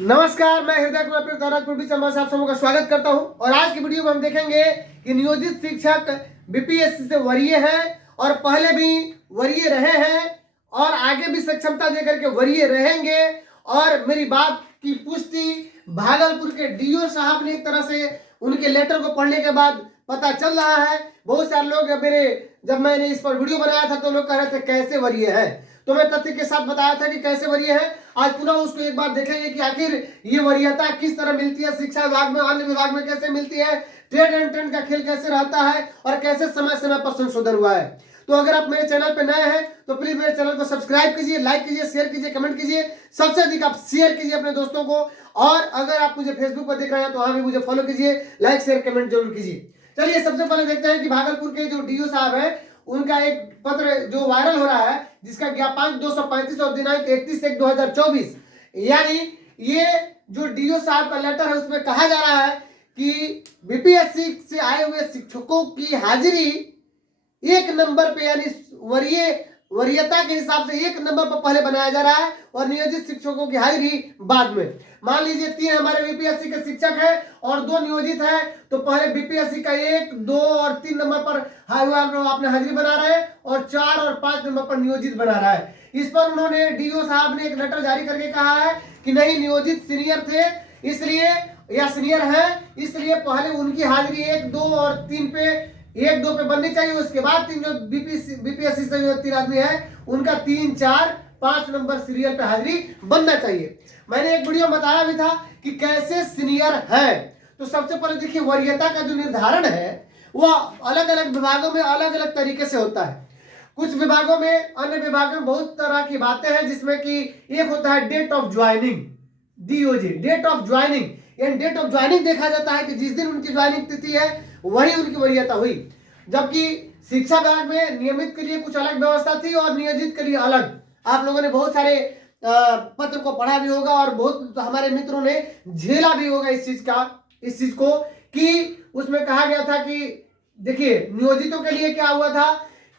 नमस्कार, मैं हृदय कुमार प्रतारकपुर चंबा से आप सबों का स्वागत करता हूं। और आज की वीडियो में हम देखेंगे कि नियोजित शिक्षक बीपीएससी से वरीय हैं और पहले भी वरीय रहे हैं और आगे भी सक्षमता देकर के वरीय रहेंगे। और मेरी बात की पुष्टि भागलपुर के डीओ साहब ने एक तरह से उनके लेटर को पढ़ने के बाद पता चल रहा है। बहुत सारे लोग जब मैंने इस पर वीडियो बनाया था तो लोग कह रहे थे कैसे वरीय है, तो मैं तथ्य के साथ बताया था कि कैसे वरीय है। आज पुनः उसको एक बार देखेंगे कि आखिर ये वरीयता किस तरह मिलती है, शिक्षा विभाग में, अन्य विभाग में कैसे मिलती है, ट्रेड एंड ट्रेंड का खेल कैसे रहता है और कैसे समय समय पर संशोधन हुआ है। तो अगर आप मेरे चैनल पर नए हैं तो प्लीज मेरे चैनल को सब्सक्राइब कीजिए, लाइक कीजिए, शेयर कीजिए, कमेंट कीजिए, सबसे अधिक आप शेयर कीजिए अपने दोस्तों को। और अगर आप मुझे फेसबुक पर देख रहे हैं तो वहां भी मुझे फॉलो कीजिए, लाइक शेयर कमेंट जरूर कीजिए। चलिए सबसे पहले देखते हैं कि भागलपुर के जो डीओ साहब है उनका एक पत्र जो वायरल हो रहा है, जिसका ज्ञापन 235 और दिनांक 31/1/2024, यानी ये जो डीओ साहब का लेटर है उसमें कहा जा रहा है कि बीपीएससी से आए हुए शिक्षकों की हाजिरी एक नंबर पे, यानी वरीयता के हिसाब से एक नंबर पर पहले बनाया जा रहा है और नियोजित शिक्षकों की हाजिरी बाद में। मान लीजिए 3 हमारे बीपीएससी के शिक्षक हैं और 2 नियोजित हैं, तो पहले बीपीएससी का 1, 2 और 3 नंबर पर आपने हाजिरी बना रहे हैं और 4 और 5 नंबर पर नियोजित बना रहा है। इस पर उन्होंने डीओ साहब ने एक लेटर जारी करके कहा है कि नहीं, नियोजित सीनियर थे इसलिए या सीनियर है इसलिए पहले उनकी हाजिरी 1, 2 और 3 पे 1, 2 पे बननी चाहिए। उसके बाद 3 जो बीपीएससी से जो 3 आदमी है उनका 3, 4, 5 नंबर सीरियल पे हाजिरी बनना चाहिए। मैंने एक वीडियो में बताया भी था कि कैसे सीनियर है। तो सबसे पहले देखिए, वरीयता का जो निर्धारण है वह अलग अलग विभागों में अलग अलग तरीके से होता है। कुछ विभागों में, अन्य विभागों में बहुत तरह की बातें हैं, जिसमें कि एक होता है date of joining, DOG, date of joining. यानी डेट ऑफ ज्वाइनिंग देखा जाता है कि जिस दिन उनकी ज्वाइनिंग तिथि है वही उनकी वरीयता हुई। जबकि शिक्षा विभाग में नियमित के लिए कुछ अलग व्यवस्था थी और नियोजित के लिए अलग। आप लोगों ने बहुत सारे पत्र को पढ़ा भी होगा और बहुत हमारे मित्रों ने झेला भी होगा इस चीज को कि उसमें कहा गया था कि देखिए, नियोजितों के लिए क्या हुआ था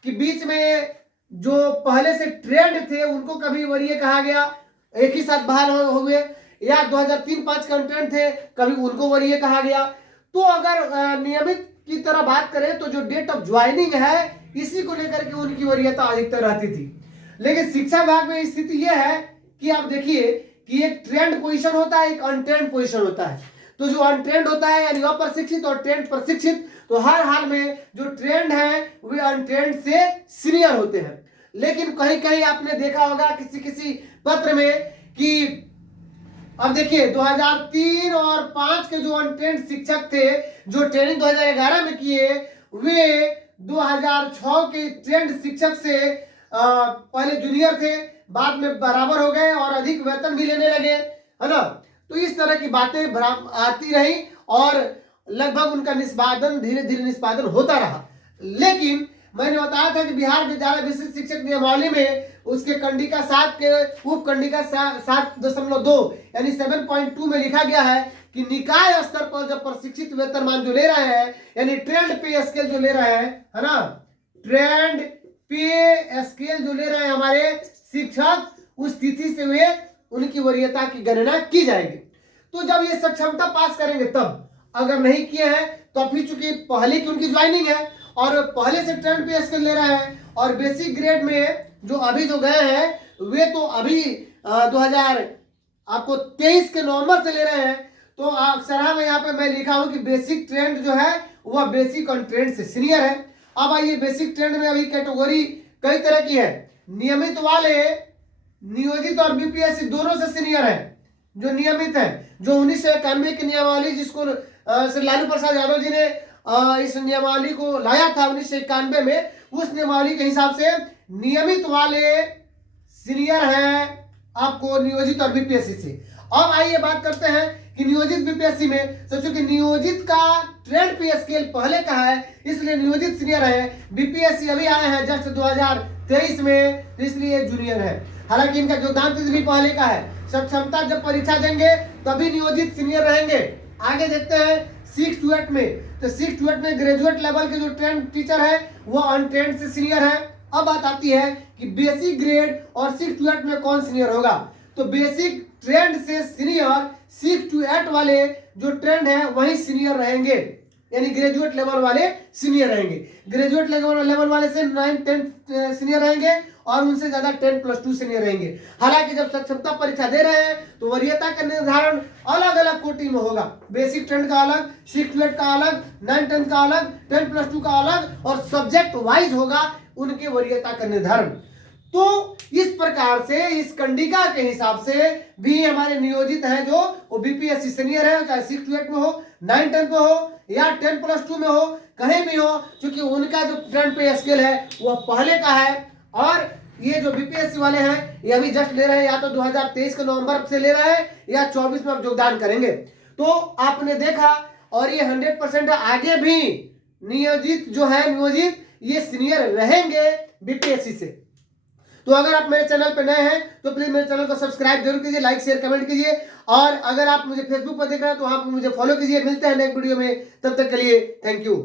कि बीच में जो पहले से ट्रेंड थे उनको कभी वरीय कहा गया, एक ही साथ बहाल हुए, या 2003-5 कंटेंट थे कभी उनको वरीय कहा गया। तो अगर नियमित की तरह बात करें तो जो डेट ऑफ ज्वाइनिंग है इसी को लेकर के उनकी वरीयता अधिकतर रहती थी। लेकिन शिक्षा विभाग में स्थिति यह है कि आप देखिए कि एक ट्रेंड पोजीशन होता है, एक अनट्रेंड पोजीशन होता है। तो जो अनट्रेंड होता है यानी अप्रशिक्षित और ट्रेंड प्रशिक्षित, तो हर हाल में जो ट्रेंड है वे अनट्रेंड से सीनियर होते हैं। लेकिन कहीं कहीं आपने देखा होगा किसी किसी पत्र में कि अब देखिए 2003 और 5 के जो अनट्रेंड शिक्षक थे जो ट्रेनिंग 2011 में किए, वे 2006 के ट्रेंड शिक्षक से पहले जूनियर थे, बाद में बराबर हो गए और अधिक वेतन भी लेने लगे, है ना। तो इस तरह की बातें आती रही और लगभग उनका निष्पादन धीरे धीरे निष्पादन होता रहा। लेकिन मैंने बताया था कि बिहार विद्यालय विशिष्ट शिक्षक नियमावली में उसके कंडिका 7 के उप कंडिका 7.2 यानी 7.2 में लिखा गया है कि निकाय स्तर पर जब प्रशिक्षित वेतनमान जो ले रहे हैं, यानी ट्रेंड पे स्केल जो ले रहे हैं, है ना, ट्रेंड पे स्केल जो ले रहे हैं हमारे शिक्षक, उस तिथि से वे उनकी वरीयता की गणना की जाएगी। तो जब ये सक्षमता पास करेंगे तब, अगर नहीं किए हैं तो अभी चूंकि पहले की उनकी ज्वाइनिंग है और पहले से ट्रेंड पे स्केल ले रहे हैं और बेसिक ग्रेड में जो अभी जो गए हैं वे तो अभी 2023 के नवंबर से ले रहे हैं। तो अक्सर में यहाँ पे मैं लिखा हूं कि बेसिक ट्रेंड जो है वह बेसिक और ट्रेंड से सीनियर है। अब आइए, बेसिक ट्रेंड में अभी कैटेगरी कई तरह की है। नियमित वाले नियोजित और बीपीएससी दोनों से सीनियर है। जो नियमित है, जो 1991 की नियमावली, जिसको श्री लालू प्रसाद यादव जी ने इस नियमावली को लाया था 1991 में, उस नियमावली के हिसाब से नियमित वाले सीनियर हैं आपको नियोजित और बीपीएससी से। अब आइए बात करते हैं कि नियोजित बीपीएससी में, तो चूंकि नियोजित का ट्रेंड पे स्केल पहले का है इसलिए नियोजित सीनियर है, बीपीएससी अभी आए हैं जस्ट 2023 में, इसलिए जूनियर है। हालांकि इनका योगदान तिथि भी पहले का है। सक्षमता जब परीक्षा देंगे तभी नियोजित सीनियर रहेंगे। आगे देखते हैं 6 to 8 में, तो 6 to 8 में ग्रेजुएट लेवल के जो ट्रेंड टीचर है वो अनट्रेंड से सीनियर है। अब बात आती है कि बेसिक ग्रेड और 6 to 8 में कौन सीनियर होगा। तो बेसिक ट्रेंड से सीनियर 6 to 8 वाले जो ट्रेंड है वही सीनियर रहेंगे, यानी ग्रेजुएट लेवल वाले सीनियर रहेंगे। ग्रेजुएट लेवल वाले से 9 10 सीनियर रहेंगे और उनसे ज्यादा 10+2 सीनियर रहेंगे। हालांकि जब सक्षमता परीक्षा दे रहे हैं तो वरीयता का निर्धारण अलग अलग कोटि में होगा। बेसिक ट्रेंड का अलग, 6 to 8 का अलग, 9 10 का अलग, 10+2 का अलग और सब्जेक्ट वाइज होगा उनके वरीयता का निर्धारण। तो इस प्रकार से इस कंडिका के हिसाब से भी हमारे नियोजित हैं जो वो बीपीएससी सीनियर है, चाहे 6 to 8 में हो, 9 10 में हो या 10+2 में हो, कहीं भी हो, क्योंकि उनका जो ट्रेंड पे स्केल है वो पहले का है। और ये जो बीपीएससी वाले हैं ये अभी जस्ट ले रहे हैं, या तो 2023 के नवंबर से ले रहे हैं या 24 में आप योगदान करेंगे। तो आपने देखा, और ये 100% आगे भी नियोजित जो है नियोजित ये सीनियर रहेंगे बीपीएससी से। तो अगर आप मेरे चैनल पर नए हैं तो प्लीज मेरे चैनल को सब्सक्राइब जरूर कीजिए, लाइक शेयर कमेंट कीजिए, और अगर आप मुझे फेसबुक पर देख रहे हैं तो आप मुझे फॉलो कीजिए। मिलते हैं नेक्स्ट वीडियो में, तब तक के लिए थैंक यू।